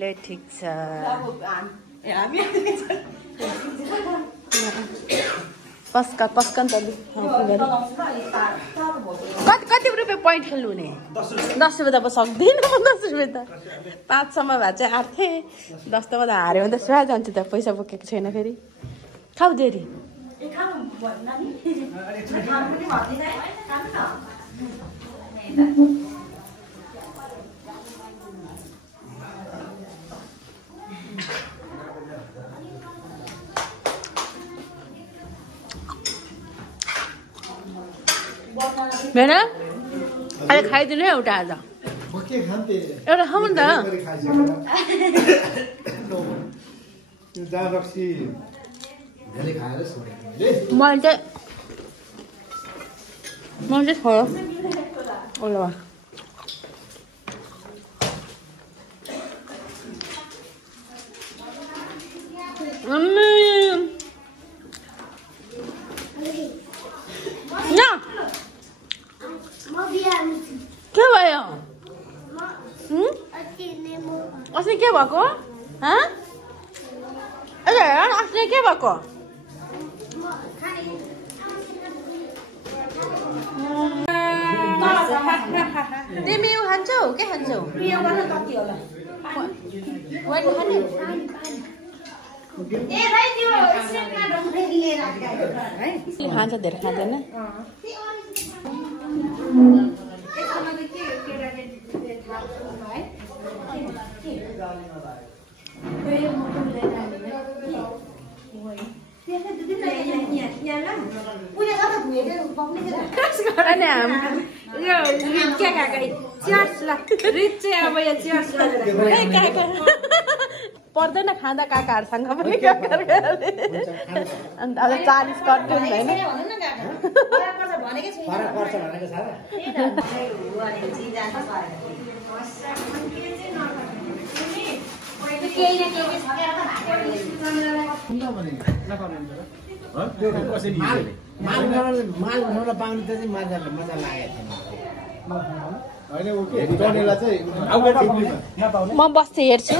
ले ठिक छ पस्का पस्कन त कति रुपियाँ पोइन्ट खेल्नु हुने 10 रुपियाँ त अब सक्दिनँ 10 रुपियाँ त 500 भए चाहिँ आर्थे 10 त म त हार्यो भने त सुहा जान्छु त पैसा बोकेको छैन फेरि खाऊ जेरी मेन अहिले खाइदिनु एउटा आज एउटा खाऊ नि त मैले चाहिँ छोयो ओला के भयो अस्ति के भएको अस्ति के भएको तिमी खान्छौ के खान्छौ खान्छ धेरै खाँदैन पर्दैन खाँदा काकाहरूसँग पनि अन्त अब 40 कट्नु होइन म बस्छु हेर्छु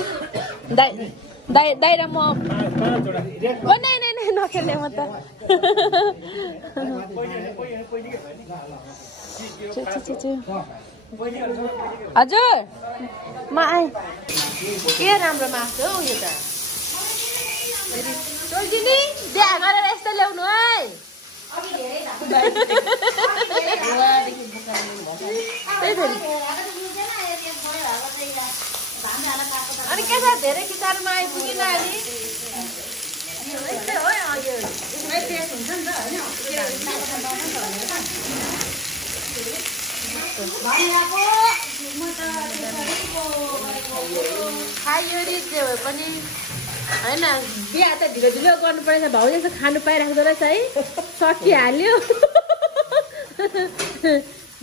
दाइ र म नखेल्ने म त हजुर म आएँ के राम्रो मासु हौ यो त सोल्दिनी बिहा गरेर यस्तो ल्याउनु है अनि के छ धेरै किसानमा आइपुगेन अलि खायो रे जे भए पनि होइन बिहा त ढिलो ढिलो गर्नु परेछ भाउजू चाहिँ खानु पाइराख्दो रहेछ है सकिहाल्यो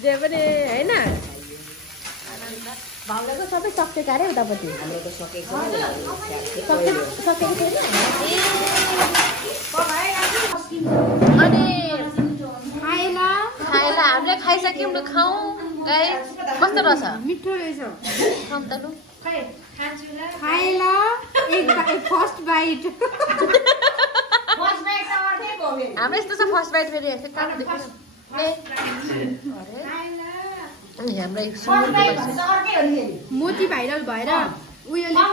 जे पनि होइन भाउजूको सबै सकेको अरे उतापट्टि सकेको छैन अनि खाएला हामीले खाइसक्यौँ ल खाउँ गाई कस्तो रहेछ मिठो रहेछ खाउँ त लु खाएला फर्स्ट बाइट हाम्रो यस्तो छ फर्स्ट बाइट फेरि मोती भाइरल भएर उयोले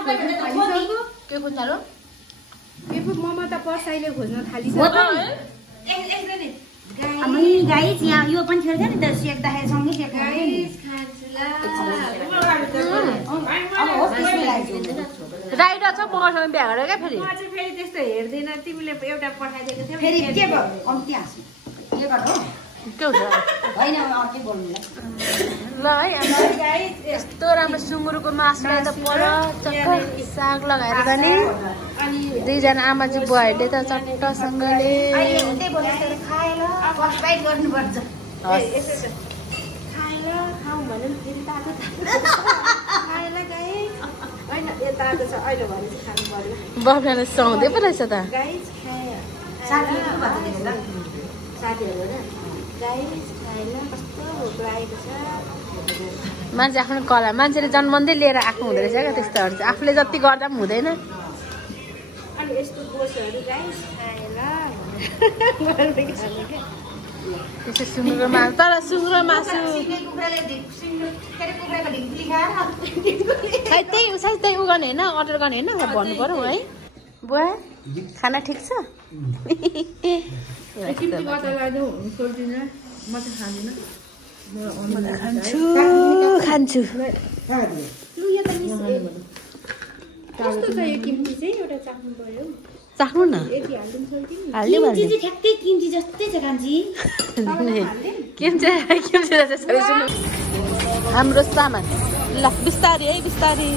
के खोज्नु ममा त पर्साइले खोज्न थालिसक्यो गाइस यहाँ यो पनि खेल्छ नि त सेक्दाखेरि सँगै राइडर छ मसँग बिहा गरेर क्या फेरि फेरि त्यस्तो हेर्दैन तिमीले एउटा पठाइदिएको थियो फेरि के भयो कम्ती हाँस्नु के गर्नु के हुन्छ होइन अर्कै बोल्नु ल है यस्तो राम्रो सुँगुरको मासुलाई त पर चक्क साग लगाएर जाने अनि दुईजना आमाजी बुवाहरूले त चट्टसँगले बफ्राले सुहाउँदै पो रहेछ त साथीहरू मान्छे आफ्नो कला मान्छेले जन्मँदै लिएर आएको हुँदो रहेछ क्या त्यस्तोहरू चाहिँ आफूले जति गर्दा पनि हुँदैन अनि यस्तो बोसहरू गाइस त्यसो सुँगुरको मासु तर सुँगुरको मासु सायद त्यही उ गर्ने होइन अर्डर गर्ने होइन भन्नु पर्यो है बुवा खाना ठिक छ खान्छु चाख्नु न हाम्रो सामान ल बिस्तारी है बिस्तारी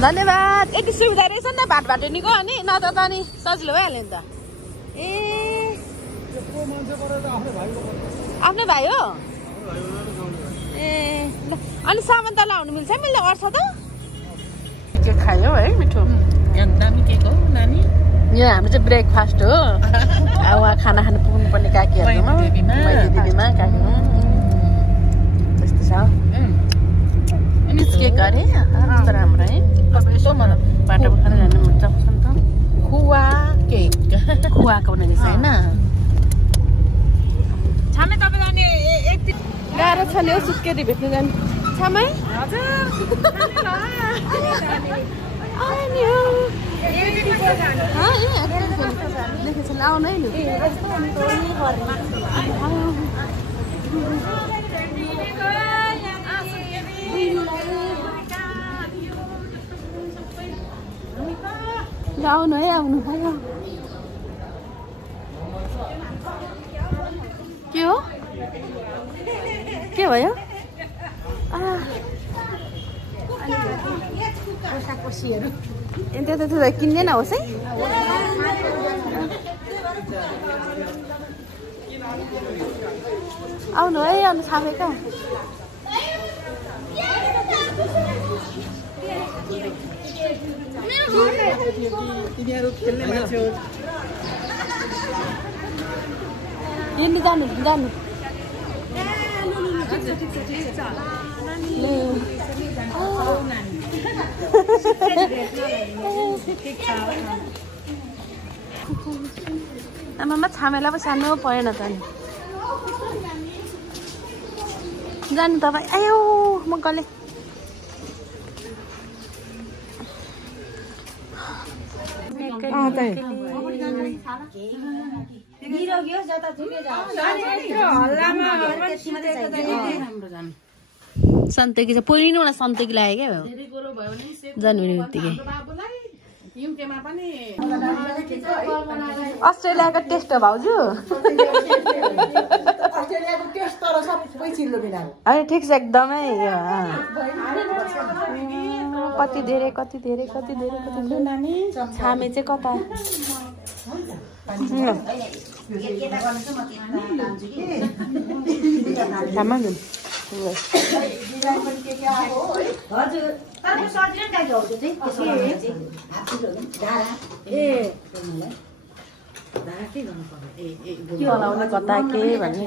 धन्यवाद यति सुविधा रहेछ नि त भाटभाटेनीको अनि नत्र त अनि सजिलो भइहाल्यो नि त ए आफ्नै भाइ हो ए अनि सामान तल आउनु मिल्छ मिल्ने अट्छ त के खायो है मिठो दामी केक हो नानी यो हाम्रो चाहिँ ब्रेकफास्ट हो उहाँ खाना खानु पुग्नुपर्ने काकीहरूकोमा दिदीमा काकी त्यस्तो छ केक अरे कस्तो राम्रो है कस्तो मलाई बाटोमा खाना जानु हुन्छ खुवा केक खुवाको बनाउने होइन छामे तपाईँ जाने एक दिन गाह्रो छ नि हौ सुत्केरी भेट्नु जानु छामै आउनु है आउनु है आउनु भयो के हो के भयो त्यो किन्दैन होस् है आउनु है आउनु साफेका हिँड्नु जानु जानु आमामा छामेला पो सानो परेन त नि जानु तपाईँ आयो म गले सन्तकी चाहिँ पहिलो मलाई सन्तकी लाग्यो क्या जन्मिने बित्तिकै अस्ट्रेलियाको टेस्ट हो भाउजू होइन ठिक छ एकदमै कति धेरै छामे चाहिँ कता कता के भन्ने